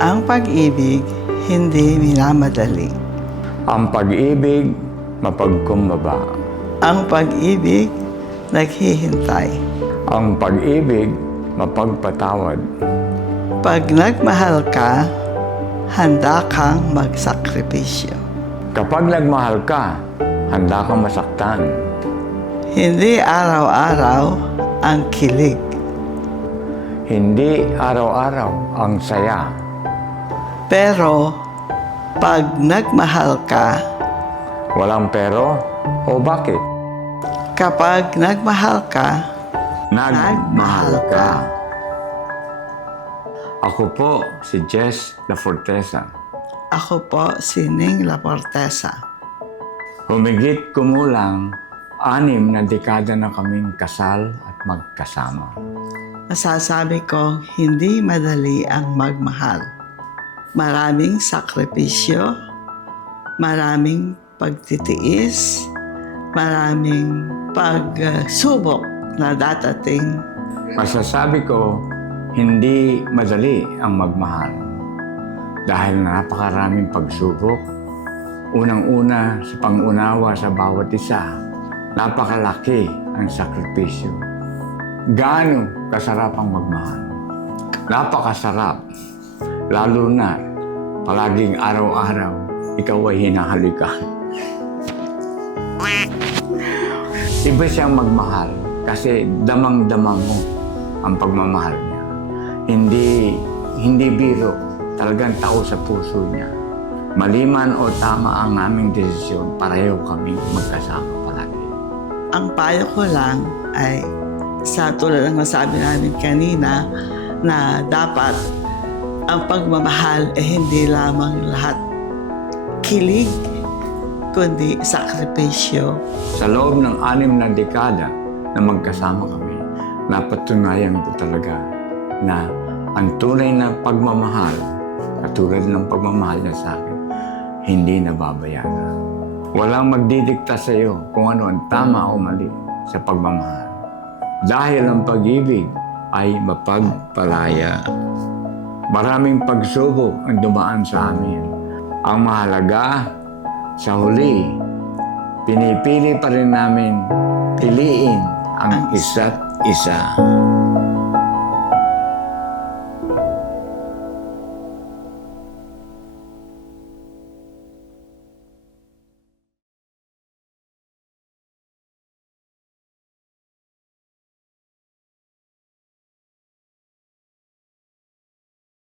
Ang pag-ibig hindi minamadali. Ang pag-ibig mapagkumbaba. Ang pag-ibig naghihintay. Ang pag-ibig mapagpatawad. Pag nagmahal ka, handa kang magsakripisyo. Kapag nagmahal ka, handa kang masaktan. Hindi araw-araw ang kilig. Hindi araw-araw ang saya. Pero pag nagmahal ka, Walang pero o bakit? kapag nagmahal ka, Nagmahal ka. Ako po si Jess La Fortesa. ako po si Ning La Portesa. Humigit kumulang 6 na dekada na kaming kasal at magkasama. Masasabi kong hindi madali ang magmahal. Maraming sakripisyo, maraming pagtitiis, maraming pagsubok na dadating. Masasabi ko, hindi madali ang magmahal. Dahil napakaraming pagsubok, unang-una sa pang-unawa sa bawat isa, napakalaki ang sakripisyo. Gaano kasarap ang magmahal? Napakasarap. Lalo na, palaging araw-araw, ikaw ay hinahalikan. Iba siyang magmahal kasi damang-dama mo ang pagmamahal niya. Hindi biro, talagang tao sa puso niya. Maliman o tama ang aming desisyon, pareho kami magkasama palagi. Ang payo ko lang ay sa tulad ng nasabi namin kanina na dapat ang pagmamahal ay hindi lamang lahat kilig, kundi sakripisyo. Sa loob ng 6 na dekada na magkasama kami, napatunayan ko talaga na ang tunay na pagmamahal, katulad ng pagmamahal niya sa akin, hindi nababayaran. Walang magdidikta sa iyo kung ano ang tama o mali sa pagmamahal. Dahil ang pag-ibig ay mapagpalaya. Maraming pagsubok ang dumaan sa amin. Ang mahalaga, sa huli, pinipili pa rin namin piliin ang isa't isa.